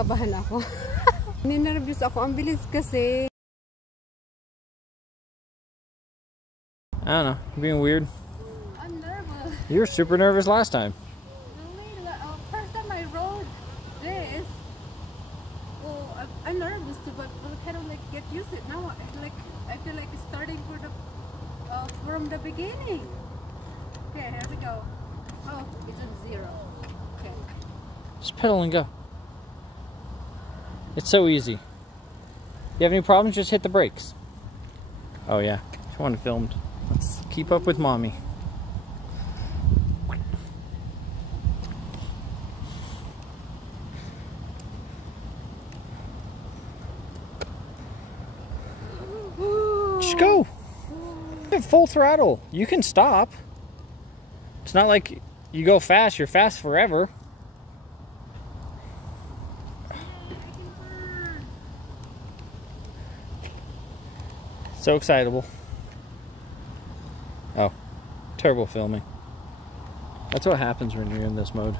Kabahan ako. Ninervous ako. Ang bilis kasi. I don't know. You're being weird. I'm nervous. You were super nervous last time. First time I rode this. Oh, I'm nervous too, but I kind of like get used to it now. I feel like it's starting from the beginning. Okay, here we go. Oh, it's at 0. Okay. Just pedal and go. It's so easy. You have any problems? Just hit the brakes. Oh yeah, if you want it filmed. Let's keep up with mommy. Just go. At full throttle. You can stop. It's not like you go fast, you're fast forever. So excitable. Oh, terrible filming. That's what happens when you're in this mode.